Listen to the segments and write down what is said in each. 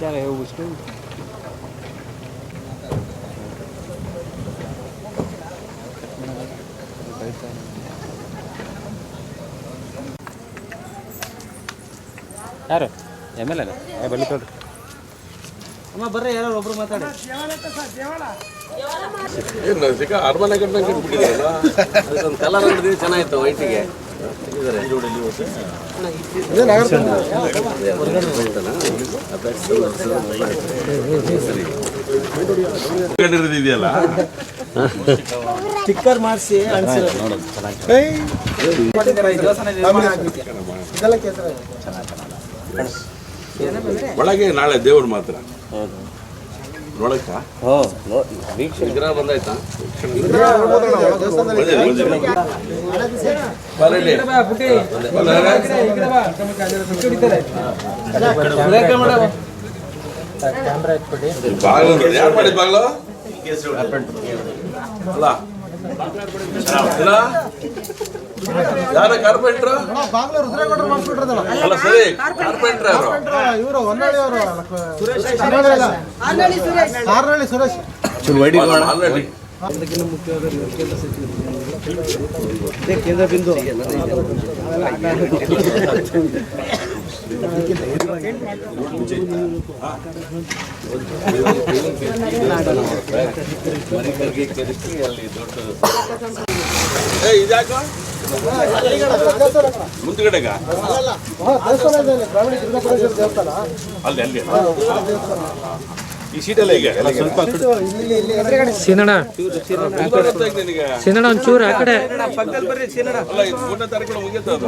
क्या है वो उसको ಯಾರು ಎಮ್ ಎಲ್ ಎ ಬಲ್ಲಿ ತೊಡ್ರಿ ಅಮ್ಮ ಬರ್ರಿ ಯಾರು ಒಬ್ರು ಮಾತಾಡಿ ಏನು ಸಿಕ್ಕ ಅರಮನೆ ಕಟ್ಟಂಗೆ ಬಿಟ್ಟಿದ್ದಾರಲ್ಲ ಅದಕ್ಕೊಂದು ಕಲರ್ ಹೊಡೆದು ಚೆನ್ನಾಗಿತ್ತು ವೈಟಿಗೆ ಇದೆಯಲ್ಲ ಸ್ಟಿಕ್ಕರ್ ಮಾಡಿಸಿ ಒಳಗೆ ನಾಳೆ ದೇವ್ರು ಮಾತ್ರ ನೋಡಕ್ಕ ವಿಗ್ರಹ ಬಂದಾಯ್ತಾ ಬಾಗ್ಲು ಯಾರು ಮಾಡಿದ್ ಬಾಗ್ಲು ಅಲ್ಲ ಯಾರ ಕಾರ್ಪೆಂಟ್ರು ಅಲ್ಲ ಸರಿ ಕಾರ್ಪೆಂಟ್ರ್ ಇವರು ಹೊನ್ನಾಳಿಯವರು ಸುರೇಶ್ ಆಲ್ರೆಡಿ ಅದಕ್ಕಿಂತ ಮುಖ್ಯವಾದ ಕೇಂದ್ರ ಸಚಿವರು ಕೇಂದ್ರ ಬಿಂದು ಇದ್ಯಾಕ ಮುಂದ್ಗಡೆಗ ಅಲ್ಲಿ ಅಲ್ಲಿ ಈ ಸೀಟಲ್ಲ ಈಗ ಸ್ವಲ್ಪ ಸೀನಣ್ಣ ಸೀನಣ್ಣ ಒಂಚೂರು ಆ ಕಡೆ ಅಲ್ಲ ಇದು 3ನೇ ತಾರೀಕು ಮುಗಿಯುತ್ತೆ ಅದು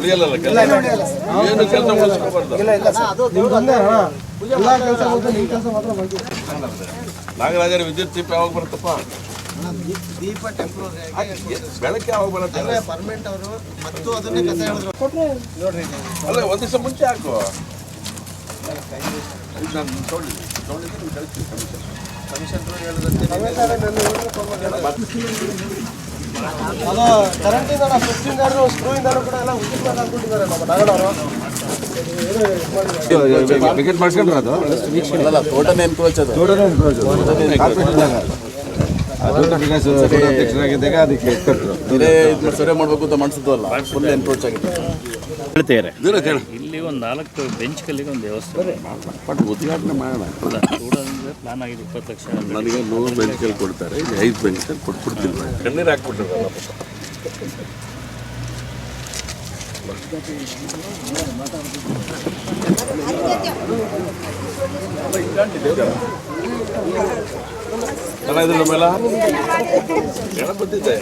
ಉಳಿಯಲ್ಲ ಏನು ಕೆಲಸ ಮುಗಿಸ್ಕೋಬಾರ್ದು ನಾಗರಾಜರ ವಿದ್ಯುತ್ ದೀಪ ಯಾವಾಗ ಬರುತ್ತಪ್ಪ ದೀಪ ಟೆಂಪ್ರರಿ ಬೆಳಗ್ಗೆ ಯಾವಾಗ ಬರುತ್ತೆ ಪರ್ಮನೆಂಟ್ ಅವರು ಮತ್ತು ಅದನ್ನೇ ಕಸ ಹೇಳಿದ್ರು ನೋಡ್ರಿ ಅಲ್ಲ ಒಂದ್ ದಿವಸ ಮುಂಚೆ ಹಾಕು ಕಮಿಷನ್ ಅದು ಕರೆಂಟಿಂದ ಸ್ವಿಚ್ಚಿಂದಾದ್ರು ಸ್ಕ್ರೂಯಿಂದಾದ್ರು ಕೂಡ ಎಲ್ಲ ಉಚಿತವಾಗಿ ಹಾಕ್ಬಿಟ್ಟಿದ್ದಾರೆ ನಮ್ಮ ನಾಗನವರು ಟಿಕೆಟ್ ಮಾಡ್ಕೊಂಡ್ರೆ ಅದು ಅಲ್ಲ ಟೋಟಲ್ ಎನ್ಕ್ರೋಚ್ ಅದು ಅಧ್ಯಕ್ಷರಾಗಿದ್ದಾಗ ಅದಕ್ಕೆ ಕಟ್ಟರು ಬೇರೆ ಸರ್ವೆ ಮಾಡಬೇಕು ಅಂತ ಮಾಡಿಸಿದ್ವಲ್ಲ ಫುಲ್ ಎನ್ಕ್ರೋಚ್ ಆಗಿದೆ ಹೇಳ್ತೇವೆ ಇಲ್ಲಿ ಒಂದು 4 ಬೆಂಚ್ ಕಲ್ಲಿಗೆ ಒಂದು ವ್ಯವಸ್ಥೆ ಬಟ್ ಉದ್ಘಾಟನೆ ಮಾಡೋಣ ಪ್ಲಾನ್ ಆಗಿದೆ 20 ಲಕ್ಷ ನನಗೆ 100 ಬೆಂಚ್ ಕಲ್ಲಿ ಕೊಡ್ತಾರೆ 5 ಬೆಂಚ್ ಕಲ್ಲಿ ಕೊಟ್ಬಿಡ್ತಿಲ್ಲ ಕಣ್ಣೀರು ಹಾಕ್ಬಿಟ್ಟಿರಲ್ಲ ಚೆನ್ನಾಗಿದ್ರು ಮೇಲೆ ಜನ ಬಂದಿದ್ದೆ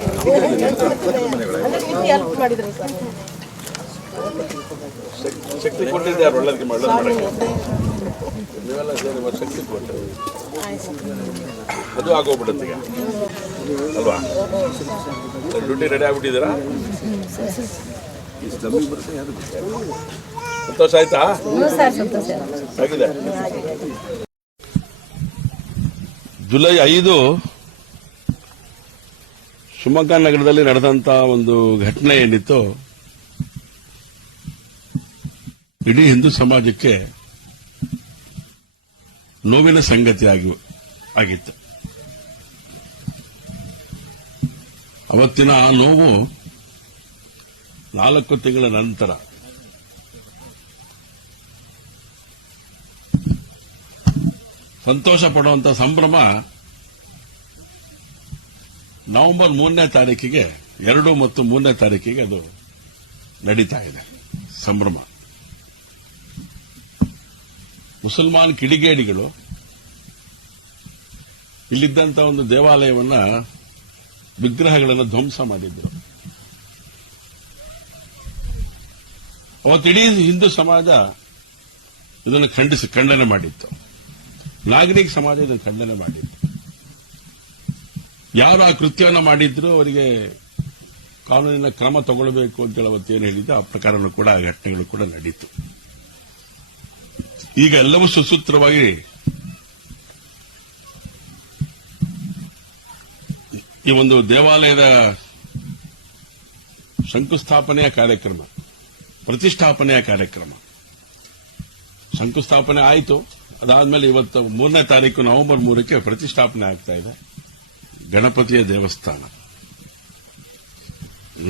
ಶಕ್ತಿ ಕೊಟ್ಟಿದ್ದೆ ಯಾರು ಒಳ್ಳೆದಕ್ಕೆ ಮಾಡಕ್ಕೆ ನೀವೆಲ್ಲ ಸೇರಿ ಶಕ್ತಿ ಕೊಟ್ಟರೆ ಅದು ಆಗೋಗ್ಬಿಡುತ್ತೆ ಈಗ ಅಲ್ವಾ ಡ್ಯೂಟಿ ರೆಡಿ ಆಗ್ಬಿಟ್ಟಿದ್ದೀರಾ ಸಂತೋಷ ಆಯ್ತಾ ಆಗಿದೆ ಜುಲೈ 5 ಶಿವಮೊಗ್ಗ ನಗರದಲ್ಲಿ ನಡೆದಂತ ಒಂದು ಘಟನೆ ಏನಿತ್ತು ಇಡೀ ಹಿಂದೂ ಸಮಾಜಕ್ಕೆ ನೋವಿನ ಸಂಗತಿ ಆಗಿತ್ತು. ಅವತ್ತಿನ ಆ ನೋವು 4 ತಿಂಗಳ ನಂತರ ಸಂತೋಷ ಪಡುವಂತ ಸಂಭ್ರಮ ನವೆಂಬರ್ 3ನೇ ತಾರೀಕಿಗೆ 2 ಮತ್ತು 3ನೇ ತಾರೀಕಿಗೆ ಅದು ನಡೀತಾ ಇದೆ ಸಂಭ್ರಮ. ಮುಸಲ್ಮಾನ್ ಕಿಡಿಗೇಡಿಗಳು ಇಲ್ಲಿದ್ದಂತ ಒಂದು ದೇವಾಲಯವನ್ನ ವಿಗ್ರಹಗಳನ್ನು ಧ್ವಂಸ ಮಾಡಿದ್ರು. ಅವತ್ತಿಡೀ ಹಿಂದೂ ಸಮಾಜ ಇದನ್ನು ಖಂಡನೆ ಮಾಡಿತ್ತು. ನಾಗರಿಕ ಸಮಾಜ ಇದನ್ನು ಖಂಡನೆ ಮಾಡಿತ್ತು. ಯಾರು ಆ ಕೃತ್ಯವನ್ನು ಮಾಡಿದ್ರು ಅವರಿಗೆ ಕಾನೂನಿನ ಕ್ರಮ ತಗೊಳ್ಳಬೇಕು ಅಂತ ಅವತ್ತೇನು ಹೇಳಿದ್ದು ಆ ಪ್ರಕಾರನೂ ಕೂಡ ಆ ಘಟನೆಗಳು ಕೂಡ ನಡೀತು. ಈಗ ಎಲ್ಲವೂ ಸುಸೂತ್ರವಾಗಿ ಈ ಒಂದು ದೇವಾಲಯದ ಶಂಕುಸ್ಥಾಪನೆಯ ಕಾರ್ಯಕ್ರಮ, ಪ್ರತಿಷ್ಠಾಪನೆಯ ಕಾರ್ಯಕ್ರಮ, ಶಂಕುಸ್ಥಾಪನೆ ಆಯಿತು. ಅದಾದ್ಮೇಲೆ ಇವತ್ತು 3ನೇ ತಾರೀಕು ನವೆಂಬರ್ 3ಕ್ಕೆ ಪ್ರತಿಷ್ಠಾಪನೆ ಆಗ್ತಾ ಇದೆ. ಗಣಪತಿಯ ದೇವಸ್ಥಾನ,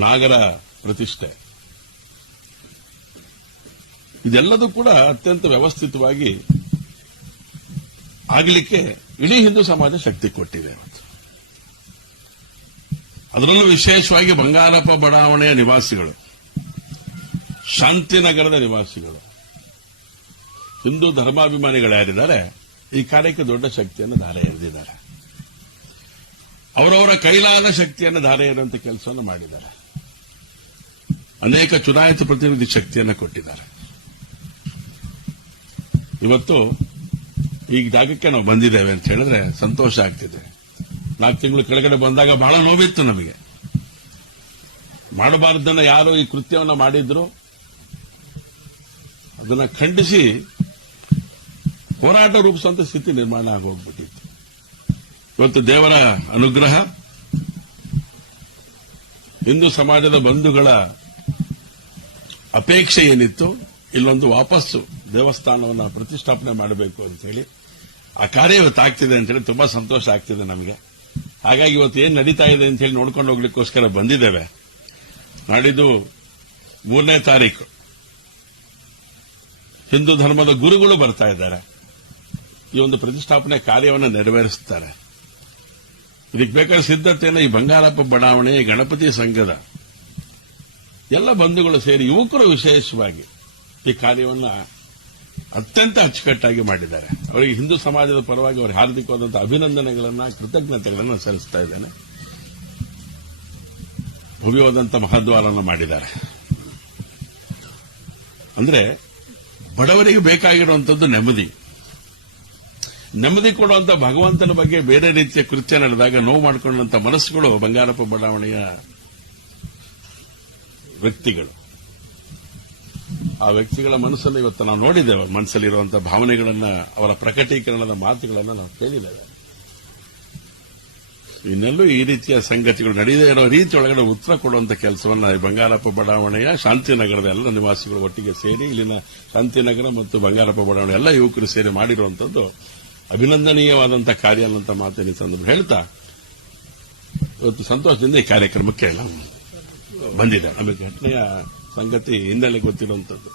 ನಾಗರ ಪ್ರತಿಷ್ಠೆ, ಇದೆಲ್ಲದೂ ಕೂಡ ಅತ್ಯಂತ ವ್ಯವಸ್ಥಿತವಾಗಿ ಆಗಲಿಕ್ಕೆ ಇಡೀ ಹಿಂದೂ ಸಮಾಜ ಶಕ್ತಿ ಕೊಟ್ಟಿದೆ ಇವತ್ತು. ಅದರಲ್ಲೂ ವಿಶೇಷವಾಗಿ ಬಂಗಾರಪ್ಪ ಬಡಾವಣೆಯ ನಿವಾಸಿಗಳು, ಶಾಂತಿನಗರದ ನಿವಾಸಿಗಳು, ಹಿಂದೂ ಧರ್ಮಾಭಿಮಾನಿಗಳ್ಯಾರಿದ್ದಾರೆ ಈ ಕಾರ್ಯಕ್ಕೆ ದೊಡ್ಡ ಶಕ್ತಿಯನ್ನು ಧಾರೆ ಎರೆದಿದ್ದಾರೆ. ಅವರವರ ಕೈಲಾದ ಶಕ್ತಿಯನ್ನು ಧಾರೆ ಎರೆಯುವಂತ ಕೆಲಸವನ್ನು ಮಾಡಿದ್ದಾರೆ. ಅನೇಕ ಚುನಾಯಿತ ಪ್ರತಿನಿಧಿ ಶಕ್ತಿಯನ್ನು ಕೊಟ್ಟಿದ್ದಾರೆ. ಇವತ್ತು ಈ ಜಾಗಕ್ಕೆ ನಾವು ಬಂದಿದ್ದೇವೆ ಅಂತ ಹೇಳಿದ್ರೆ ಸಂತೋಷ ಆಗ್ತಿದೆ. 4 ತಿಂಗಳು ಕೆಳಗಡೆ ಬಂದಾಗ ಬಹಳ ನೋವಿತ್ತು ನಮಗೆ. ಮಾಡಬಾರದನ್ನ ಯಾರು ಈ ಕೃತ್ಯವನ್ನು ಮಾಡಿದ್ರು ಅದನ್ನ ಖಂಡಿಸಿ ಹೋರಾಟ ರೂಪಿಸುವಂತ ಸ್ಥಿತಿ ನಿರ್ಮಾಣ ಆಗೋಗ್ಬಿಟ್ಟಿತ್ತು. ಇವತ್ತು ದೇವರ ಅನುಗ್ರಹ, ಹಿಂದೂ ಸಮಾಜದ ಬಂಧುಗಳ ಅಪೇಕ್ಷೆ ಏನಿತ್ತು, ಇಲ್ಲೊಂದು ವಾಪಸ್ಸು ದೇವಸ್ಥಾನವನ್ನು ಪ್ರತಿಷ್ಠಾಪನೆ ಮಾಡಬೇಕು ಅಂತ ಹೇಳಿ ಆ ಕಾರ್ಯ ಇವತ್ತು ಆಗ್ತಿದೆ ಅಂತ ಹೇಳಿ ತುಂಬಾ ಸಂತೋಷ ಆಗ್ತಿದೆ ನಮಗೆ. ಹಾಗಾಗಿ ಇವತ್ತು ಏನ್ ನಡೀತಾ ಇದೆ ಅಂತ ಹೇಳಿ ನೋಡ್ಕೊಂಡು ಹೋಗ್ಲಿಕ್ಕೋಸ್ಕರ ಬಂದಿದ್ದೇವೆ. ನಾಡಿದ್ದು 3ನೇ ತಾರೀಕು ಹಿಂದೂ ಧರ್ಮದ ಗುರುಗಳು ಬರ್ತಾ ಇದ್ದಾರೆ. ಈ ಒಂದು ಪ್ರತಿಷ್ಠಾಪನೆ ಕಾರ್ಯವನ್ನು ನೆರವೇರಿಸುತ್ತಾರೆ. ಇದಕ್ಕೆ ಬೇಕಾದ ಸಿದ್ಧತೆಯನ್ನು ಈ ಬಂಗಾರಪ್ಪ ಬಡಾವಣೆ, ಗಣಪತಿ ಸಂಘದ ಎಲ್ಲ ಬಂಧುಗಳು ಸೇರಿ, ಯುವಕರು ವಿಶೇಷವಾಗಿ ಈ ಕಾರ್ಯವನ್ನು ಅತ್ಯಂತ ಅಚ್ಚುಕಟ್ಟಾಗಿ ಮಾಡಿದ್ದಾರೆ. ಅವರಿಗೆ ಹಿಂದೂ ಸಮಾಜದ ಪರವಾಗಿ ಅವರಿಗೆ ಹಾರ್ದಿಕವಾದಂತಹ ಅಭಿನಂದನೆಗಳನ್ನು, ಕೃತಜ್ಞತೆಗಳನ್ನು ಸಲ್ಲಿಸ್ತಾ ಇದ್ದೇನೆ. ಭವ್ಯವಾದಂಥ ಮಹದ್ವಾರವನ್ನು ಮಾಡಿದ್ದಾರೆ. ಅಂದ್ರೆ ಬಡವರಿಗೆ ಬೇಕಾಗಿರುವಂತದ್ದು ನೆಮ್ಮದಿ ಕೊಡುವಂತ ಭಗವಂತನ ಬಗ್ಗೆ ಬೇರೆ ರೀತಿಯ ಕೃತ್ಯ ನಡೆದಾಗ ನೋವು ಮಾಡಿಕೊಂಡಂತ ಮನಸ್ಸುಗಳು ಬಂಗಾರಪ್ಪ ಬಡಾವಣೆಯ ವ್ಯಕ್ತಿಗಳು. ಆ ವ್ಯಕ್ತಿಗಳ ಮನಸ್ಸನ್ನು ಇವತ್ತು ನಾವು ನೋಡಿದ್ದೇವೆ. ಮನಸ್ಸಲ್ಲಿರುವಂತಹ ಭಾವನೆಗಳನ್ನ, ಅವರ ಪ್ರಕಟೀಕರಣದ ಮಾತುಗಳನ್ನು ನಾವು ಕೇಳಿದ್ದೇವೆ. ಇನ್ನೆಲ್ಲೂ ಈ ರೀತಿಯ ಸಂಗತಿಗಳು ನಡೆಯದೇ ಇರೋ ರೀತಿ ಒಳಗಡೆ ಉತ್ತರ ಕೊಡುವಂತ ಕೆಲಸವನ್ನ ಬಂಗಾರಪ್ಪ ಬಡಾವಣೆಯ ಶಾಂತಿನಗರದ ಎಲ್ಲ ನಿವಾಸಿಗಳು ಒಟ್ಟಿಗೆ ಸೇರಿ, ಇಲ್ಲಿನ ಶಾಂತಿನಗರ ಮತ್ತು ಬಂಗಾರಪ್ಪ ಬಡಾವಣೆ ಎಲ್ಲ ಯುವಕರು ಸೇರಿ ಮಾಡಿರುವಂತದ್ದು ಅಭಿನಂದನೀಯವಾದಂತಹ ಕಾರ್ಯ ಅನ್ನುವಂಥ ಮಾತನ್ನು ತಂದು ಹೇಳ್ತಾ ಇವತ್ತು ಸಂತೋಷದಿಂದ ಈ ಕಾರ್ಯಕ್ರಮಕ್ಕೆ ನಾವು ಬಂದಿದೆ. ಆಮೇಲೆ ಘಟನೆಯ ಸಂಗತಿ ಹಿನ್ನೆಲೆ ಗೊತ್ತಿರುವಂತದ್ದು.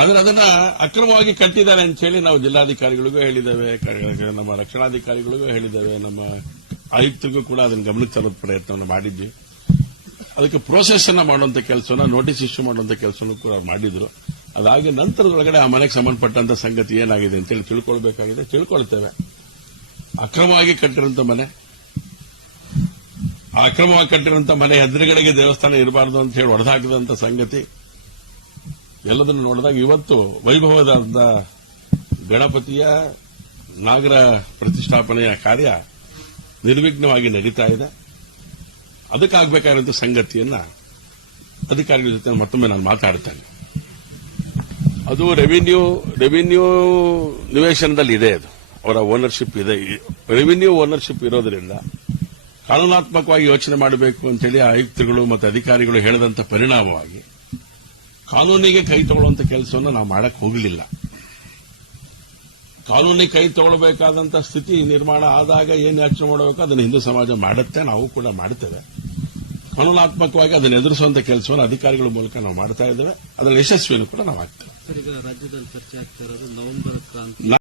ಆದರೆ ಅದನ್ನ ಅಕ್ರಮವಾಗಿ ಕಟ್ಟಿದ್ದಾರೆ ಅಂತ ಹೇಳಿ ನಾವು ಜಿಲ್ಲಾಧಿಕಾರಿಗಳಿಗೂ ಹೇಳಿದ್ದೇವೆ, ನಮ್ಮ ರಕ್ಷಣಾಧಿಕಾರಿಗಳಿಗೂ ಹೇಳಿದ್ದೇವೆ, ನಮ್ಮ ಆಯುಕ್ತರಿಗೂ ಕೂಡ ಅದನ್ನು ಗಮನಕ್ಕೆ ತರುವ ಪ್ರಯತ್ನವನ್ನು ಮಾಡಿದ್ವಿ. ಅದಕ್ಕೆ ಪ್ರೋಸೆಸ್ ಅನ್ನ ಮಾಡುವಂತ ಕೆಲಸವನ್ನ, ನೋಟಿಸ್ ಇಶ್ಯೂ ಮಾಡುವಂತ ಕೆಲಸವನ್ನು ಕೂಡ ಮಾಡಿದ್ರು. ಅದಾಗಿ ನಂತರದೊಳಗಡೆ ಆ ಮನೆಗೆ ಸಂಬಂಧಪಟ್ಟಂತ ಸಂಗತಿ ಏನಾಗಿದೆ ಅಂತೇಳಿ ತಿಳ್ಕೊಳ್ಬೇಕಾಗಿದೆ, ತಿಳ್ಕೊಳ್ತೇವೆ. ಅಕ್ರಮವಾಗಿ ಕಟ್ಟಿರುವಂತ ಮನೆ, ಆ ಅಕ್ರಮವಾಗಿ ಕಟ್ಟಿರುವಂತ ಮನೆ ಎದುರುಗಡೆಗೆ ದೇವಸ್ಥಾನ ಇರಬಾರದು ಅಂತ ಹೇಳಿ ಹೊಡೆದಾಕಿದಂತ ಸಂಗತಿ ಎಲ್ಲದನ್ನು ನೋಡಿದಾಗ ಇವತ್ತು ವೈಭವದ ಗಣಪತಿಯ ನಾಗರ ಪ್ರತಿಷ್ಠಾಪನೆಯ ಕಾರ್ಯ ನಿರ್ವಿಘ್ನವಾಗಿ ನಡೀತಾ ಇದೆ. ಅದಕ್ಕಾಗಬೇಕಾದಂಥ ಸಂಗತಿಯನ್ನ ಅಧಿಕಾರಿಗಳ ಜೊತೆ ಮತ್ತೊಮ್ಮೆ ನಾನು ಮಾತಾಡ್ತೇನೆ. ಅದು ರೆವಿನ್ಯೂ ನಿವೇಶನದಲ್ಲಿ ಇದೆ, ಅದು ಅವರ ಓನರ್ಶಿಪ್ ಇದೆ. ರೆವಿನ್ಯೂ ಓನರ್ಶಿಪ್ ಇರೋದ್ರಿಂದ ಕಾನೂನಾತ್ಮಕವಾಗಿ ಯೋಚನೆ ಮಾಡಬೇಕು ಅಂತೇಳಿ ಆಯುಕ್ತರುಗಳು ಮತ್ತು ಅಧಿಕಾರಿಗಳು ಹೇಳಿದಂತ ಪರಿಣಾಮವಾಗಿ ಕಾನೂನಿಗೆ ಕೈ ತಗೊಳ್ಳುವಂತ ಕೆಲಸವನ್ನು ನಾವು ಮಾಡಕ್ ಹೋಗಲಿಲ್ಲ. ಕಾನೂನಿಗೆ ಕೈ ತಗೊಳ್ಬೇಕಾದಂತ ಸ್ಥಿತಿ ನಿರ್ಮಾಣ ಆದಾಗ ಏನು ಯೋಚನೆ ಮಾಡಬೇಕು ಅದನ್ನು ಹಿಂದೂ ಸಮಾಜ ಮಾಡುತ್ತೆ, ನಾವು ಕೂಡ ಮಾಡ್ತೇವೆ. ಕಾನೂನಾತ್ಮಕವಾಗಿ ಅದನ್ನು ಎದುರಿಸುವಂತ ಕೆಲಸವನ್ನು ಅಧಿಕಾರಿಗಳ ಮೂಲಕ ನಾವು ಮಾಡ್ತಾ ಇದ್ದೇವೆ. ಅದರ ಯಶಸ್ವಿಯನ್ನು ಕೂಡ ನಾವು ಆಗ್ತೇವೆ. ಈಗ ರಾಜ್ಯದಲ್ಲಿ ಚರ್ಚೆ ಆಗ್ತಾ ಇರೋದು ನವೆಂಬರ್ ಕ್ರಾಂತಿ